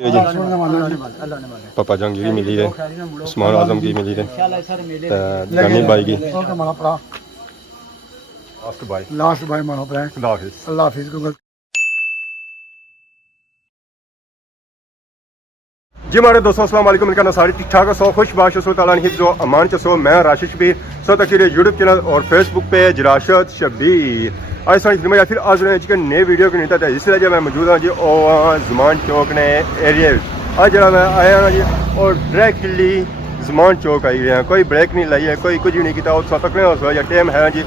पापा जहांगीर मिली है, उस्मान आजम की मिली है, गनी भाई की लास्ट भाई मानो प्लान अल्लाह हाफिज़ जी हमारे दोस्तों अस्सलाम वालेकुम। इनका सारी ठीक ठाक सो खुश बाश ताला हिफ्ज़ो अमान चसो मैं राशिद शबीर सो तक यूट्यूब चैनल और फेसबुक पेज राशिद शबीर आज सारी फिल्म या फिर आज चिकन नए वीडियो की नहीं था इसलिए जब मैं मौजूद हाँ जी और ज़मान चौक ने एरिया आज जरा मैं आया ना जी और डायरेक्टली ज़मान चौक आई है, कोई ब्रेक नहीं लाई है, कोई कुछ नहीं किया उस तक या टाइम है जी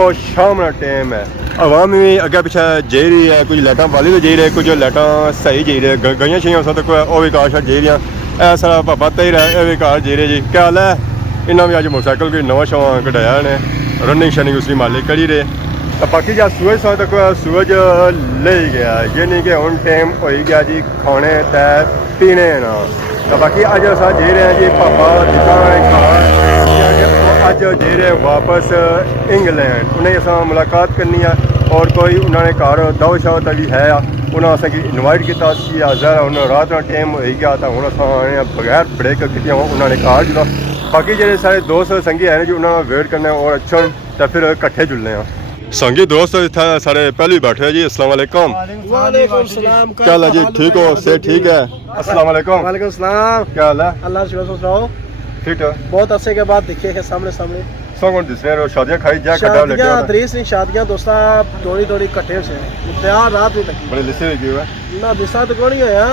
और शाम का टाइम है। आवाम भी अगे पिछे जाई रही है, कुछ लाइटा वाली भी जाई रही है, कुछ लाइटा सही जाई रही है, गई छे उस तक वह भी कार शायद जाई रही है सारा पापा तई रहा है भी कार जाई रही जी। क्या हाल है इन्होंने भी अज मोटरसाइकिल भी नवा शवा कटाया ने रनिंग शनिंग उसकी मालिक करी रहे तो बाकी जब सूरज सा तक सूरज ले गया ये नहीं कि हूँ टाइम हो गया जी खाने तै पीने ना तो बाकी अज अस जा रहे हैं जी पापा अज जा रहे हैं वापस इंग्लैंड उन्हें अस मुलाकात करनी है और कोई उन्होंने घर दावत शावत भी है उन्हें असें इनवाइट किया ज़रा उन्हें रात का टाइम हो गया तो हूँ अस बगैर ब्रेक की उन्होंने घर जुड़ा बाकी जो सारे दोस्त संगी है जी उन्होंने वेट करने और अच्छा तो फिर इकट्ठे जुलने हैं संगी दोस्त इतना सारे पहले ही बैठे हैं जी। अस्सलाम वालेकुम। वालेकुम सलाम। क्या हाल है जी? ठीक हो? से ठीक है। अस्सलाम वालेकुम। वालेकुम सलाम। क्या हाल है? अल्लाह शुक्र सुनाओ। ठीक है। बहुत अरसे के बाद दिखे हैं सामने सामने। कौन दिसने रहो शादियां खाई जा कटा लगे शादियां दरीस नहीं शादियां दोस्ता थोड़ी थोड़ी इकट्ठे से तैयार रात नहीं लगी बड़े लिसे लगे हुए ना दिसा तो कोनी होया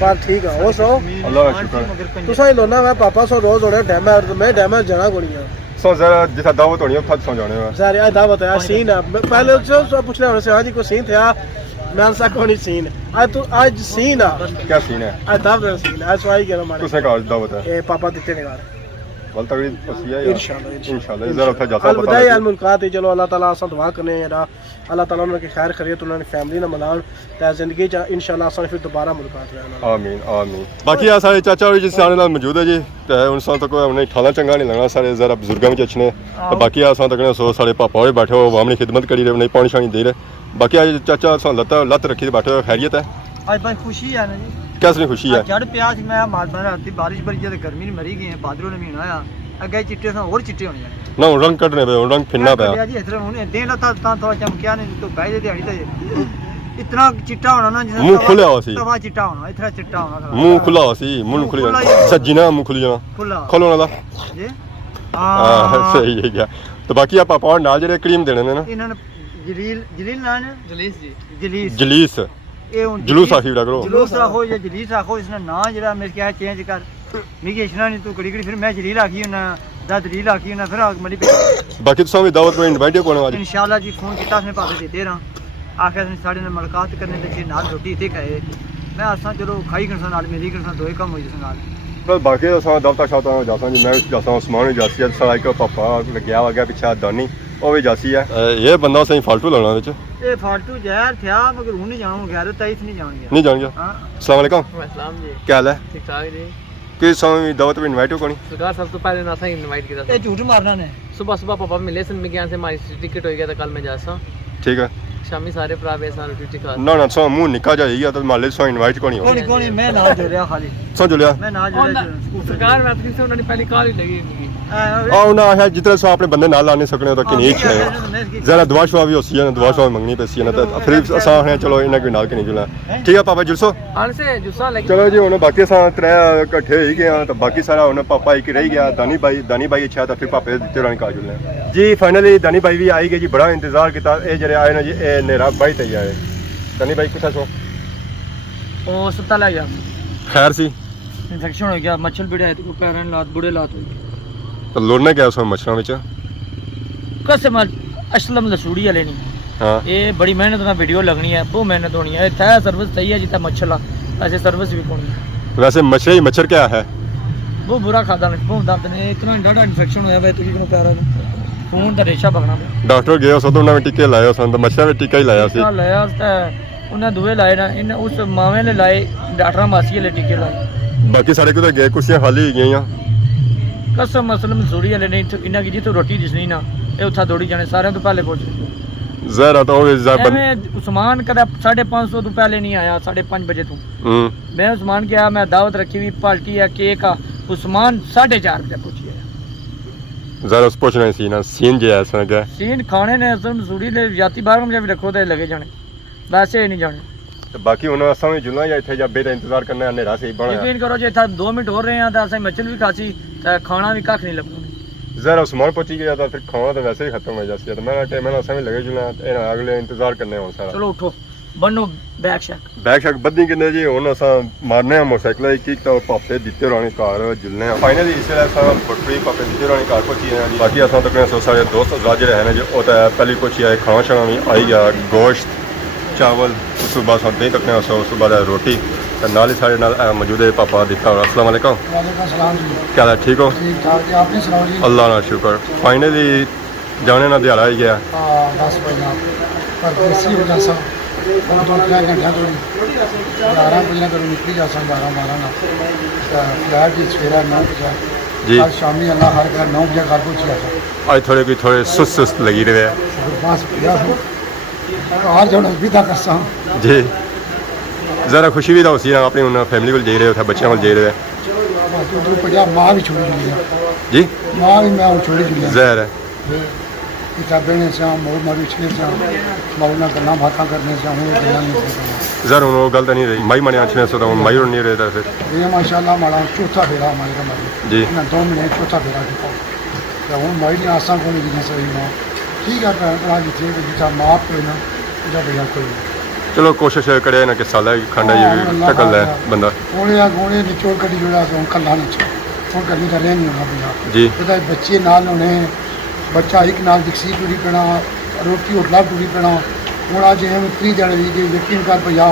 पर ठीक है वो सो अल्लाह का शुक्र तुसा ही लोना मैं पापा सो रोज होने डैमेज मैं डैमेज जाना कोनी है सो जरा जिसा दावत होनी है फट सो जाने में सारे आ दावत है सीन है पहले जो पूछने होने से हां जी को सीन था मैं सा कोनी सीन आज तू आज सीन है क्या सीन है आज दावत सीन आज सवाई के हमारे किसने कहा दावत है ए पापा दिते ने घर बल तगड़ी पसिया यार इंशाल्लाह जरा फिर जाता पता है अल मुलाकात है चलो अल्लाह ताला अस दुआ करने यार अल्लाह ताला उनके खैर खैरियत उन्होंने फैमिली ना मनान ते जिंदगी च इंशाल्लाह अस फिर दोबारा मुलाकात रहना आमीन आमीन। बाकी आ सारे चाचा जी सारे नाल मौजूद है जी ते उन सा तक उन्हें ठाला चंगा नहीं लगना सारे जरा बुजुर्गों में अच्छे तो बाकी आ सा तक सो सारे पापा होए बैठे हो आवाम खिदमत करी रहे नहीं पानी शानी दे रहे बाकी आज चाचा सा लत रखी बैठे हो खैरियत है आज भाई खुशी है ना जी कैसे खुशी है चढ़ प्याज मैं मार बना रात बारिश बड़ी ज्यादा गर्मी नहीं मरी गई है भाद्रों ने महीना आया अगे चिट्टे सा और चिट्टे होने जाने ना रंग कटने पे रंग फिरना पे जी इस तरह होने देना था थोड़ा चमकिया नहीं तो गाय दे दिहाड़ी तो इतना चिट्टा होना ना जैसे मुंह खुला हो सी तवा चिट्टा होना इतना चिट्टा होना मुंह खुला हो सी मुंह खुली सज्जी ना मुंह खुली जाना खोलो ना जी हां सही है क्या तो बाकी आप पापा नाल जेडे क्रीम देने ने ना इन्होंने जलील जलील नाम जलीस जी जलीस जलीस जुलूस आखी विड़ा करो जुलूस रखो या जलीस रखो इसने ना जरा मेरे क्या चेंज कर मिगी इशना नहीं तू कड़ी कड़ी फिर मैं जलील आखी ना दा जलील आखी ना फिर आग मरी बाकी तो भी दावत में इनवाइट कोने वाली इंशाल्लाह जी फोन किता उसने पापे देते रहा आखिर साढ़े ने मुलाकात करने ते नाल रोटी इथे खाए मैं आसा चलो खाई करसा नाल मेरी करसा दोए काम होई जस नाल बस बाकी तो दावता शाता जाता जी मैं जाता उस्मान जासी है सारा एक पापा गया आ गया पीछे दानी वो भी जासी है ये बंदा सही फालतू लाना विच ए फालतू जहर था मगर हूं नहीं जाऊं गैर ताइस नहीं जाऊंगा नहीं जाऊंगा हां अस्सलाम वालेकुम अस्सलाम जी क्या हाल है ठीक ठाक जी कि समय दावत में इनवाइट हो कोनी सरकार सबसे पहले ना सा इनवाइट किया ए झूठ मारना ने सुबह सुबह पापा मिले सन में ज्ञान से हमारी टिकट हो गया था कल मैं जासा ठीक है शामी सारे भरा वे सारे रोटी खा ना ना सो मुंह निका जाएगा तो माले सो इनवाइट कोनी हो कोनी मैं ना जोड़या खाली सो जुलिया मैं ना जोड़या सरकार बात की से उन्होंने पहली कॉल ही लगी मुझे आओ ना है जितने सो अपने बंदे नाल लाने सकने तो किनी इच्छा है जरा दुआ शुआ भी होसी है दुआ शुआ मंगनी पैसी है ना तो फिर असा है चलो इना कोई नाल के नहीं जुला ठीक है पापा जुलसो हां से जुस्सा लगी चलो जी हुन बाकी सा त्रै इकट्ठे ही गया तो बाकी सारा हुन पापा एक रह गया दानी भाई अच्छा तो फिर पापे दिते रानी का जुलने जी फाइनली दानी भाई भी आई गए जी बड़ा इंतजार किया ए जरे आए ना जी ए नेरा भाई तई आए दानी भाई किथा सो ओ सत्ता ले गया खैर सी इन्फेक्शन हो गया मच्छर बिड़े तो पैरन लात बुड़े लात हो तो लोड़ने क्या उसमें मच्छरों में कसम असलम लसूड़ी वाले नहीं हाँ ये बड़ी मेहनत ना वीडियो लगनी है बहुत मेहनत होनी है था सर्विस सही है जितना मच्छर ला ऐसे सर्विस भी होनी है वैसे मच्छर क्या है वो बुरा खाता नहीं बहुत दर्द ने इतना डाटा इन्फेक्शन होया वे तुझे को पैर खून दा रेशा बगना डॉक्टर गए सो तो उन्होंने टीके लाए सन तो मच्छर में टीका ही लाया सी लाया उन्हें दुए लाए ना इन उस मावे ने लाए डॉक्टर मासी वाले टीके लाए बाकी सारे को तो गए कुर्सियां खाली ही गई कसम मसलम सूरी वाले नहीं इन्ना की जितों रोटी दिसनी ना ये उत्था दौड़ी जाने सारे तो पहले पहुंचे ਜ਼ਹਿਰਾ ਤਾਂ ਉਹ ਐਵੇਂ ਉਸਮਾਨ ਕਦੇ 550 ਤੋਂ ਪਹਿਲੇ ਨਹੀਂ ਆਇਆ 5:30 ਵਜੇ ਤੋਂ ਮੈਂ ਉਸਮਾਨ ਗਿਆ ਮੈਂ ਦਾਵਤ ਰੱਖੀ ਵੀ ਪਾर्टी है केक आ उस्मान 4:30 बजे पहुंची है ਜ਼ਰਾ ਉਸ ਪੁੱਛਣਾ ਸੀ ਨਾ ਸੀਨ ਜੇ ਐਸਾ ਗਿਆ सीन खाने ने सब सूरी ले जाती 12 बजे भी रखो तो लगे जाने वैसे ही नहीं जाने ਤੇ ਬਾਕੀ ਹੁਣ ਅਸਾਂ ਵੀ ਜੁਲਣਾ ਜਾਂ ਇੱਥੇ ਜੱਬੇ ਦਾ ਇੰਤਜ਼ਾਰ ਕਰਨਾ ਹਨੇਰਾ ਸਹੀ ਬਣਾ यकीन करो जे था 2 मिनट हो रहे हैं तो असें मछली भी खासी तो खाना भी कख नहीं लगूगी ਜ਼ਰਾ ਉਸਮਾਨ ਪਹੁੰਚੀ ਗਿਆ ਤਾਂ ਫਿਰ ਖਾਣਾ ਤਾਂ ਵੈਸੇ ਹੀ ਖਤਮ ਹੋ ਜਾਸੀ ਤੇ ਮੈਂ ਟਾਈਮ ਨਾਲ ਅਸਾਂ ਵੀ ਲੱਗੇ ਜੁਲਣਾ ਇਹਨਾਂ ਅਗਲੇ ਇੰਤਜ਼ਾਰ ਕਰਨੇ ਹੁਣ ਸਾਰਾ चलो उठो बनो बैग शैक ਬੈਗ ਸ਼ੱਕ ਬੱਦੀ ਕਿੰਨੇ ਜੀ ਹੁਣ ਅਸਾਂ ਮਾਰਨੇ ਆ ਮੋਟਰਸਾਈਕਲ ਕੀ ਤਾਂ ਪਾਪੇ ਦਿੱਤੇ ਰਾਣੀ ਘਰ ਜੁਲਨੇ ਆ ਫਾਈਨਲੀ ਇਸ ਵੇਲੇ ਅਸਾਂ ਬੱਟਰੀ ਪਾਪੇ ਦਿੱਤੇ ਰਾਣੀ ਘਰ ਪਹੁੰਚੀ ਆ ਜੀ ਬਾਕੀ ਅਸਾਂ ਤੱਕ ਸੋ ਸਾਰੇ ਦੋਸਤ ਅਜ਼ਾਦ ਜਿਹੜੇ ਹਨ ਜੀ ਉਹ ਤਾਂ ਪਹਿਲੀ ਪਹੁੰਚੀ ਆਏ ਖਾਣਾ ਸ਼ਾਣਾ ਵੀ ਆਈ ਗਿਆ ਗੋਸ਼ਤ ਚਾਵਲ ਉਸ ਤੋਂ ਬਾਅਦ ਸਾਡੇ ਤੱਕ ਨੇ ਉਸ ਤੋਂ ਬਾਅਦ ਰੋਟੀ ਤੇ ਨਾਲ ਹੀ ਸਾਡੇ ਨਾਲ ਮੌਜੂਦ ਹੈ ਪਾਪਾ ਦਿੱਤਾ ਅਸਲਾਮ ਵਾਲੇਕਮ ਵਾਲੇਕੁਮ ਸਲਾਮ ਜੀ ਕੀ ਹਾਲ ਹੈ ਠੀਕ ਹੋ ਠੀਕ ਠਾਕ ਜੀ ਆਪਨੇ ਸੁਣਾਓ ਜੀ ਅੱਲਾਹ ਦਾ ਸ਼ੁਕਰ ਫਾਈਨਲੀ ਜਾਣੇ ਨਾਲ ਦਿਹਾੜਾ ਹੀ ਗਿਆ ਹਾਂ ਬਸ ਪਹਿਲਾਂ ਪਰ ਦੇਸੀ ਹੋ ਜਾਸਾ ਹੁਣ ਤੋਂ ਕਿਆ ਘੰਟਾ ਤੋਂ 11 ਵਜੇ ਤੋਂ ਨਿਕਲ ਜਾਸਾ 12 ਨਾਲ ਫਲੈਟ ਦੀ ਸਵੇਰਾ 9 ਵਜੇ ਜੀ ਅੱਜ ਸ਼ਾਮੀ ਅੱਲਾ ਹਰ ਘਰ 9 ਵਜੇ ਘਰ ਪਹੁੰਚ ਜਾਸਾ ਅੱਜ ਥੋੜੇ ਸੁਸਤ ਲੱਗੀ ਰਹੇ ਬਸ ਪਿਆ ਕਾਰ ਜਾਣਾ ਵਿਦਾ ਕਰਸਾਂ ਜੀ ਜ਼ਰਾ ਖੁਸ਼ੀ ਵੀ ਤਾਂ ਹੋਸੀ ਨਾ ਆਪਣੀ ਉਹਨਾਂ ਫੈਮਿਲੀ ਕੋਲ ਜਾਈ ਰਹੇ ਉੱਥੇ ਬੱਚਿਆਂ ਕੋਲ ਜਾਈ ਰਹੇ ਬਸ ਉਧਰ ਪਜਾ ਮਾਂ ਵੀ ਛੋੜੀ ਗਈ ਜੀ ਮਾਂ ਵੀ ਮੈਂ ਛੋੜੀ ਗਈ ਜ਼ਹਿਰ ਹੈ किताबें ने से मोर मारी छने से मौना गल्ला बातें करने से हूं गल्ला नहीं ਜ਼ਰ ਹੁਣ ਉਹ ਗੱਲ ਤਾਂ ਨਹੀਂ ਰਹੀ ਮਾਈ ਮਣੇ ਆਛਨੇ ਸੋ ਤਾਂ ਹੁਣ ਮਾਈ ਹੁਣ ਨਹੀਂ ਰਹਦਾ ਫਿਰ ये माशाल्लाह मारा चौथा फेरा हमारे का मारी जी ना 2 महीने चौथा फेरा किया या हूं माई ने आसा को नहीं सही ना ठीक है पर जिथे जिथा माप पे ना उदा भैया कोई ਚਲੋ ਕੋਸ਼ਿਸ਼ ਕਰੇ ਨਾ ਕਿ ਸਾਲਾ ਖੰਡਾ ਜੀ ਟਕਲ ਲੈ ਬੰਦਾ गोने निचोड़ कटी जोड़ा तो कल्ला नहीं ਹੁਣ ਕਰਨੀ ਤਾਂ ਰਹਿ ਨਹੀਂ ਹੋਣਾ ਭਈਆ ਜੀ ਉਹਦਾ ਬੱਚੇ ਨਾਲ ਹੋਣੇ ਬੱਚਾ ਇੱਕ ਨਾਲ ਦਿਖਸੀ ਪੂਰੀ ਪੈਣਾ ਰੋਟੀ ਉਠਲਾ ਪੂਰੀ ਪੈਣਾ ਹੁਣ ਅੱਜ ਇਹ 30 ਦਿਨ ਦੀ ਜੇ ਯਕੀਨ ਕਰ ਭਈਆ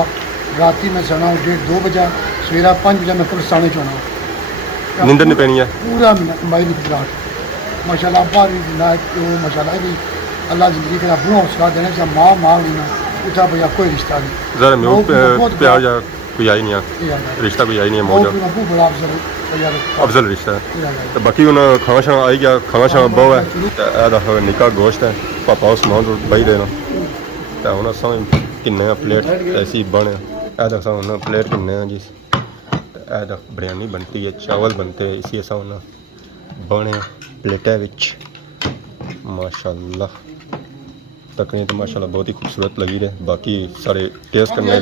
ਰਾਤੀ ਮੈਂ ਸਣਾ 2 ਵਜੇ ਸਵੇਰਾ 5 ਵਜੇ ਮੈਂ ਪੁਲਸਾਣੇ ਚੋਣਾ ਨਿੰਦਰ ਨਹੀਂ ਪੈਣੀ ਹੈ ਪੂਰਾ ਮਾਈ ਦੀ ਰਾਤ ਮਾਸ਼ਾਅੱਲਾ ਬਾਰੀ ਨਾ ਉਹ ਮਾਸ਼ਾਅੱਲਾ ਵੀ ਅੱਲਾ ਜ਼ਿੰਦਗੀ ਦਾ ਬੁਰਾ ਹੌਸਲਾ ਦੇਣੇ ਸੇ ਮਾਂ ਨਹੀਂ ਨਾ ਉਠਾ ਭਈਆ ਕੋਈ ਰਿਸ਼ਤਾ ਨਹੀਂ ਜ਼ਰਾ ਮੈਂ ਪਿਆਰ ਜਾਂ ਕੋਈ ਆਈ ਨਹੀਂ ਆ ਰਿਸ਼ਤਾ ਕੋਈ ਆਈ ਨਹੀਂ ਹੈ ਮੌਜਾ ਬਹੁਤ ਬੜਾ ਅਫਜ਼ਲ ਰਿਸ਼ਤਾ ਤੇ ਬਾਕੀ ਹੁਣ ਖਾਣਾ ਸ਼ਾਣਾ ਆਈ ਗਿਆ ਖਾਣਾ ਸ਼ਾਣਾ ਬਹੁਤ ਹੈ ਤੇ ਇਹਦਾ ਨਿੱਕਾ ਗੋਸ਼ਤ ਹੈ ਪਾਪਾ ਉਸ ਮਾਂ ਤੋਂ ਬਈ ਦੇਣਾ ਤੇ ਹੁਣ ਅਸਾਂ ਕਿੰਨੇ ਪਲੇਟ ਐਸੀ ਬਣੇ ਇਹਦਾ ਅਸਾਂ ਹੁਣ ਪਲੇਟ ਕਿੰਨੇ ਆ ਜੀ ਤੇ ਇਹਦਾ ਬਿਰਿਆਨੀ ਬਣਤੀ ਹੈ ਚਾਵਲ ਬਣਤੇ ਇਸੀ ਅਸਾਂ ਹੁਣ ਬਣੇ ਪਲੇਟਾਂ ਵਿੱਚ ਮਾਸ਼ਾਅੱਲਾ तकरीबन तो माशाल्लाह बहुत ही खूबसूरत लगी रहे बाकी सारे टेस्ट करने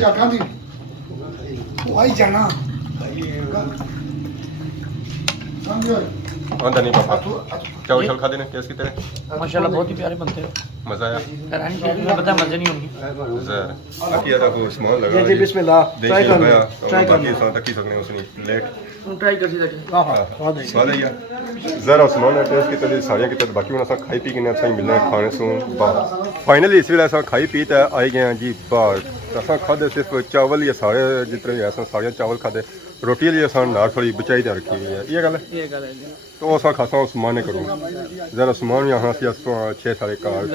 आंदा नहीं पापा चावल खा देने टेस्ट की तरह माशाल्लाह बहुत ही प्यारे बनते हैं मजा आया हैरानी की तुम्हें पता मजे नहीं होंगे जरा बाकी आता को सामान लगा जी बिस्मिल्लाह ट्राई करना बाकी साथ तक ही सकने उसने प्लेट तुम ट्राई कर सकते हां हां स्वाद आया जरा सामान टेस्ट की तरह सारियां की तरह बाकी उन खाई पी के असा मिलना खाने सो बाहर फाइनली इस वेले असा खाई पी तो आई गए जी बाहर असा खादे सिर्फ चावल या सारे जितने ऐसा सारे चावल खादे रोटी लिए असा नार थोड़ी बचाई दे रखी हुई है ये गल है तो असा खासा सामान करूँ जरा सामान यहाँ से 6 साढ़े कार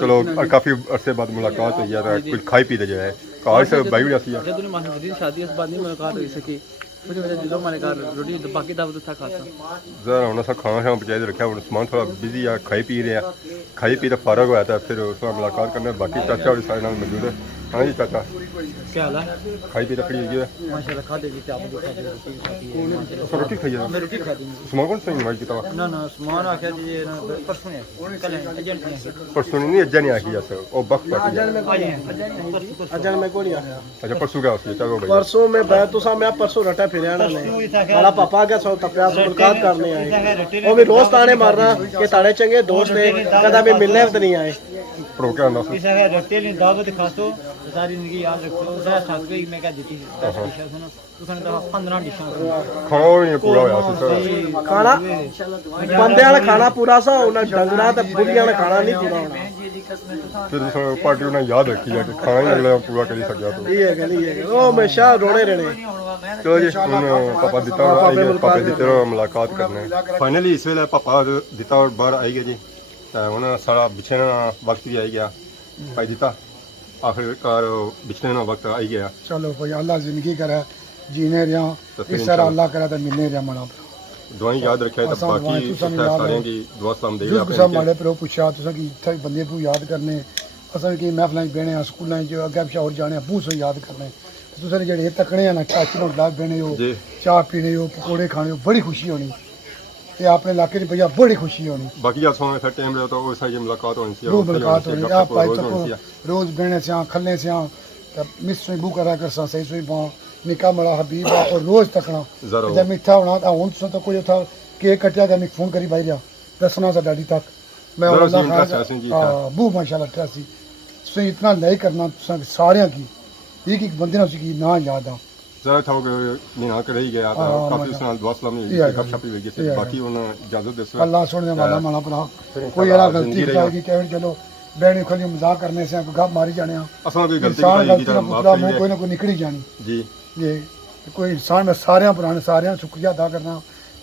चलो काफ़ी अरसे बाद मुलाकात हुई है कुछ खाई पी दे जाए कार से भाई भी ऐसी शादी इस बात नहीं मुलाकात हुई सकी मुझे वजह जो मैंने कहा रोटी तो बाकी दावत था खाता जरा हम असा खाना शाना बचाई रखा हूँ समान थोड़ा बिजी है खाई पी रहे हैं खाई पी तो फारग होया था फिर उस मुलाकात करने बाकी चाचा और सारे नाल मौजूद है हाँ जी चाचा क्या हाल है खाई पी तो खड़ी हुई है माशाल्लाह खा देगी आप जो खाते हो रोटी खाई है मैं रोटी खा दूंगी समान कौन सा इनवाइट किया ना ना सामान आखिया जी ना परसों है कल है एजेंट नहीं है परसों नहीं अज्जा नहीं आखी जैसे वो बख पार्टी अजन में कोई नहीं आया अच्छा परसों क्या उसकी चलो भाई परसों में बैठ तो सा मैं परसों रटा फिरया ना बड़ा पापा क्या सो तपिया से मुलाकात करने आए वो भी रोज ताने मारना कि ताने चंगे दोस्त है कदा भी मिलने तो नहीं आए प्रो क्या ना इस अगर रट्टे ने दावत खासो सारी जिंदगी याद रखो उसे साथ गई मैं क्या देती है सुनो तो खाने तो 15 डिशें खाना भी नहीं पूरा होया सी खाना बंदे वाला खाना पूरा सा उन्हें डंगरा ते बुढ़िया वाला खाना नहीं पूरा होना फिर पार्टी ने याद रखी है कि खाना ही अगला पूरा कर ही सकिया तो ये है ओ हमेशा रोने रहने चलो जी पापा दिता पापा दिते मुलाकात करने फाइनली इस वेले पापा दिता और बाहर आई गए जी ਹੁਣ ਸਾਰਾ ਬਿਛੜਨ ਦਾ ਵਕਤ ਵੀ ਆ ਗਿਆ ਭਾਈ ਦਿੱਤਾ आखिरकार बिछड़ने का वक्त आई गया। चलो भाई अल्लाह जिंदगी करे जीने रहा इस तरह अल्लाह करे तो मिलने रहा मना दुआएं याद रखे तो बाकी सारे की दुआ सलाम दे सब माड़े पर पूछा तुसा कि इत्थे बंदे को याद करने असां भी केईं महफिलां च बेहने आं स्कूलां च अग्गें पिच्छें होर जाने आं बूह सो याद करने तुसें जेह्ड़े तकने ना चाची नोट लाग बेहने हो जी चाह पीने हो पकौड़े खाने हो बड़ी खुशी होनी ते अपने इलाके च भैया बड़ी खुशी होनी बाकी जब सो इतना टाइम रहे तो उस साइड मुलाकात होनी चाहिए रोज मुलाकात होनी आप पाए रोज तो होनी चाहिए रोज बेहने से खलने से मिस सुई बू करा कर सही सुई पाओ निका मड़ा हबीब आ और रोज तकना जरूर। जब मिठा होना था हूँ तो कोई था केक कटिया था फोन करी भाई रहा दसना सा डैडी तक मैं जरूर अल्लाह सी खाया इंटरेस्ट है जी, हाँ बू माशाल्लाह अठासी सुई इतना नहीं करना सारे की एक बंदे ने उसकी ना याद आ जरा था कि मीना कर ही गया था हाँ, काफी मजा। सुना दुआ सलाम नहीं ये गप शप भी गई ये बाकी उन इजाजत देसो अल्लाह सुनने वाला माना भरा फिर कोई यार इंशाल्लाह गलती जिंदगी करेगी कहे चलो बहनी खली मजाक करने से गप मारी जाने असां कोई गलती इंसान की गलती तो ना माफ पुतला मुंह करिए कोई ना कोई निकली जानी जी ये कोई इंसान में सारे पुराने सारे शुक्रिया अदा करना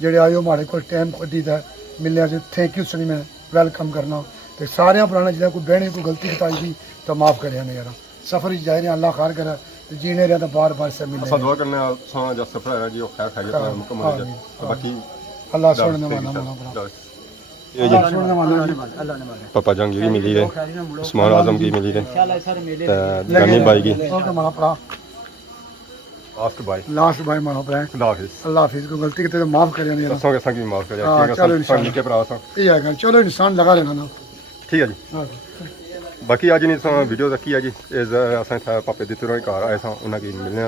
जेड़े आयो माड़े को टाइम कड्डी दा मिलने से थैंक यू सनी मैं वेलकम करना ते सारे पुराने जिदा कोई बहने कोई गलती बताई दी तो माफ कर यार यार सफर ही जाए अल्लाह खार करे ते जीने रहा तो बार बार से मिलने असां दुआ करने सा जो सफर है जी वो खैर खैरियत में मुकम्मल हो जाए तो बाकी अल्लाह सुनने वाला माना भरा ये जी सुनने वाला अल्लाह ने मांगा पापा जंग की मिली है उस्मान आजम की मिली है इंशाल्लाह सर मेले गनी भाई की ओके माना भरा लास्ट भाई लास्ट भाई माना भरा खुदा हाफिज अल्लाह हाफिज को गलती की माफ कर यार असां के संग भी माफ करे हाँ, कि चलो असां इंशाल्लाह। निके भरा असां ये है गल चलो इंसान लगा लेना ना ठीक है जी हाँ। बाकी अज नहीं असां वीडियो रखी है जी इस असां था पापे दी तुरंत घर आए सा उन्हें मिलने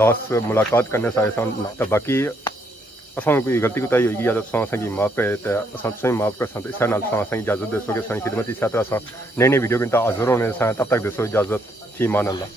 लास्ट मुलाकात करने से आए सा तो बाकी असां कोई गलती कोताही होगी या तो असांगी माफ करे तो असां तुसें माफ कर इस नाल असांगी इजाजत दसो कि असांजी खिदमत इस तरह असां नई नई वीडियो के हाज़िर होने से तब तक दसो इजाजत फी मान अल्लाह।